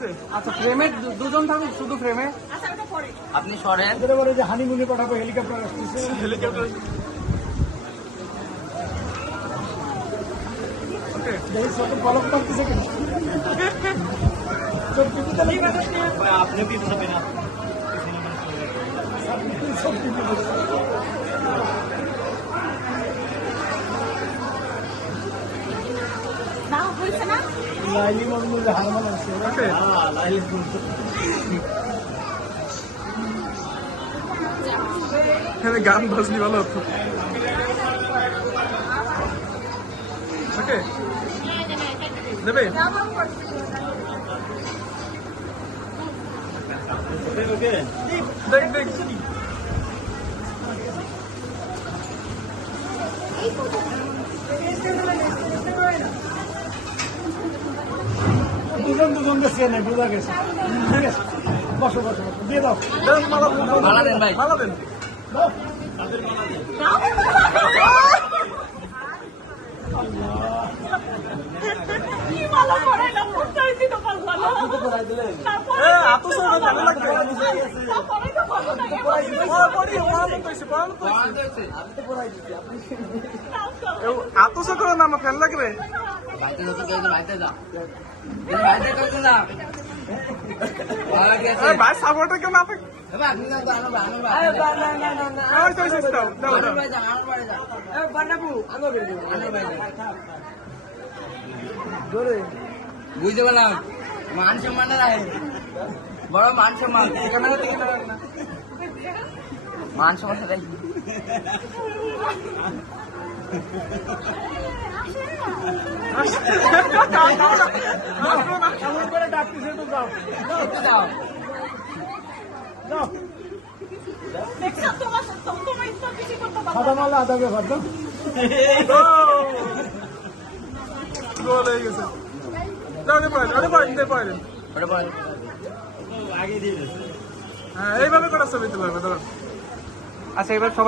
হয়েছে? আচ্ছা ফ্রেমে দুজন থাকুক, শুধু ফ্রেমে। আপনি সরেন। যে হানিমুনে পাঠাবো, হেলিকপ্টার আসতেছে। হেলিকপ্টার। ওকে দেখি চোখে পলক করতেছে কেন? চোখ টিপে দিলে আপনি পিছনে না। চোখ টিপে দিচ্ছে। লাইলি মজমুরে হারমান আছে। ওকে এখানে গান বাজলি ভালো হতো। ওকে দেবে দেখ দেখ দুজন দুজনকে চেনে, বোঝা গেছে। ঠিক আছে, বসো বসো বসো, দিয়ে দাও। দেন মালা দেন, মালা দেন ভাই। মালা দেন। দাও। আতো সব ভালো লাগবে। আতো সব করে না আমার ফ্যান লাগবে। বাইতে যত কেউ বাইতে যা। বাইতে করতে যা। ভালো গেছে। ভাই সাপোর্টার কেন আপনি? এবার আপনি যা আনো ভাই, আনো ভাই। আমার তো এসে দাও দাও আনো দাও। ভাই যা, আনো ভাই যা। আনো ভাই যা। বুঝতে পারলাম, মান সম্মান রাখে, বড় মান সম্মান। ক্যামেরা থেকে মান সম্মান রাখি। এমন করে ডাকতেছে তো, যাও একটু দাও। যাও। সাদা মালা আদা ব্যাপার তো। গোল হয়ে গেছে। দাও দে পারেন, আরে পারেন, দে পারেন। ওটা বল। হ্যাঁ এইভাবে করে ছবি তুলবে। আচ্ছা এবার সবাই